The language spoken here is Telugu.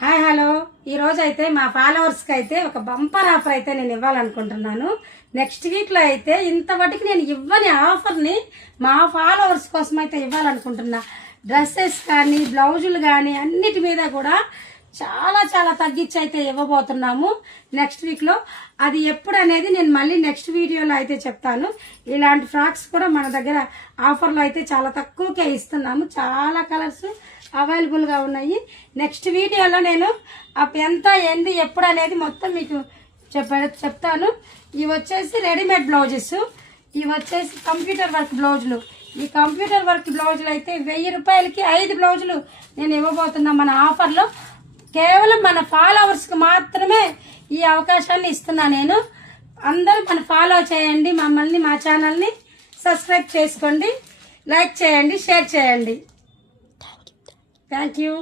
హాయ్ హలో ఈరోజు అయితే మా ఫాలోవర్స్కి అయితే ఒక బంపర్ ఆఫర్ అయితే నేను ఇవ్వాలనుకుంటున్నాను. నెక్స్ట్ వీక్లో అయితే ఇంతవరకు నేను ఇవ్వని ఆఫర్ని మా ఫాలోవర్స్ కోసం అయితే ఇవ్వాలనుకుంటున్నా. డ్రెస్సెస్ కానీ బ్లౌజులు కానీ అన్నిటి మీద కూడా చాలా చాలా తగ్గించి అయితే ఇవ్వబోతున్నాము నెక్స్ట్ వీక్లో. అది ఎప్పుడు అనేది నేను మళ్ళీ నెక్స్ట్ వీడియోలో అయితే చెప్తాను. ఇలాంటి ఫ్రాక్స్ కూడా మన దగ్గర ఆఫర్లో అయితే చాలా తక్కువకే ఇస్తున్నాము. చాలా కలర్స్ అవైలబుల్గా ఉన్నాయి. నెక్స్ట్ వీడియోలో నేను ఎంత ఏంది ఎప్పుడు అనేది మొత్తం మీకు చెప్తాను. ఇవి వచ్చేసి రెడీమేడ్ బ్లౌజెస్, ఇవి వచ్చేసి కంప్యూటర్ వర్క్ బ్లౌజులు. ఈ కంప్యూటర్ వర్క్ బ్లౌజులు అయితే 1000 రూపాయలకి 5 బ్లౌజులు నేను ఇవ్వబోతున్నా మన ఆఫర్లో. కేవలం మన ఫాలోవర్స్కి మాత్రమే ఈ అవకాశాన్ని ఇస్తున్నా నేను. అందరూ మన ఫాలో చేయండి, మమ్మల్ని మా ఛానల్ని సబ్స్క్రైబ్ చేసుకోండి, లైక్ చేయండి, షేర్ చేయండి. Thank you.